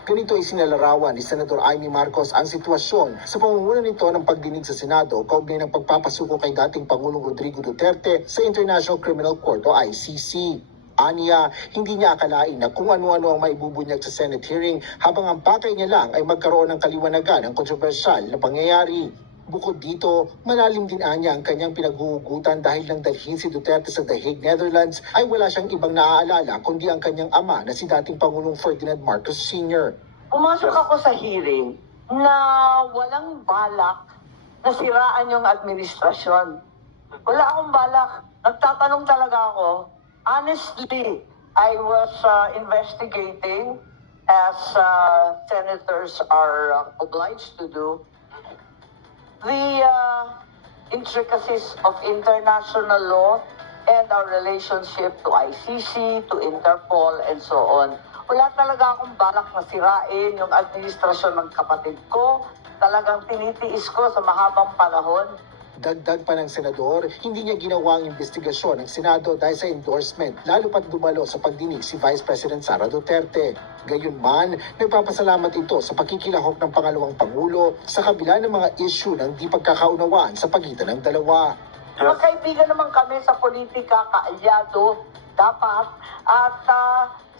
Ganito ay sinalarawan ni Senador Amy Marcos ang sitwasyon sa pamumuno nito ng pagdinig sa Senado kaugnay ng pagpapasuko kay dating Pangulong Rodrigo Duterte sa International Criminal Court o ICC. Aniya, hindi niya akalain na kung ano-ano ang maibubunyag sa Senate hearing habang ang pakay niya lang ay magkaroon ng kaliwanagan ng kontrobersyal na pangyayari. Bukod dito, malalim din anya ang kanyang pinaghuhugutan dahil nang dalhin si Duterte sa The Hague, Netherlands ay wala siyang ibang naaalala kundi ang kanyang ama na si dating Pangulong Ferdinand Marcos Sr. Pumasok ako sa hearing na walang balak na siraan yung administrasyon. Wala akong balak. Nagtatanong talaga ako. Honestly, I was investigating as senators are obliged to do the intricacies of international law and our relationship to ICC, to Interpol, and so on. Wala talaga akong balak na sirain yung administrasyon ng kapatid ko. Talagang tinitiis ko sa mahabang panahon. Dagdag pa ng senador, hindi niya ginawa ang investigasyon ng Senado dahil sa endorsement, lalo pat dumalo sa pagdinig si Vice President Sara Duterte. Gayunman, nagpapasalamat ito sa pakikilahok ng pangalawang Pangulo sa kabila ng mga issue ng di pagkakaunawaan sa pagitan ng dalawa. Magkaibigan naman kami sa politika, kaalyado, dapat. At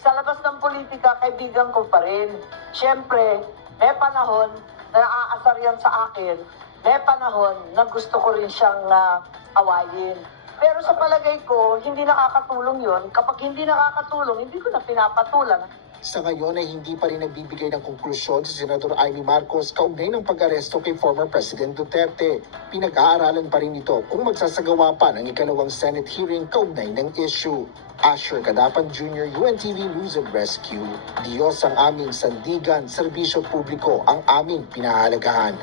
sa labas ng politika, kaibigan ko pa rin. Siyempre, may panahon na naaasar yan sa akin. May panahon na gusto ko rin siyang awayin. Pero sa palagay ko, hindi nakakatulong yun. Kapag hindi nakakatulong, hindi ko na pinapatulan. Sa ngayon ay hindi pa rin nagbibigay ng konklusyon si Senador Amy Marcos kaugnay ng pag-aresto kay former President Duterte. Pinag-aaralan pa rin ito kung magsasagawa pa ng ikalawang Senate hearing kaugnay ng issue. Asher Cadapan Jr., UNTV News and Rescue. Diyos ang aming sandigan, serbisyo publiko ang aming pinahalagahan.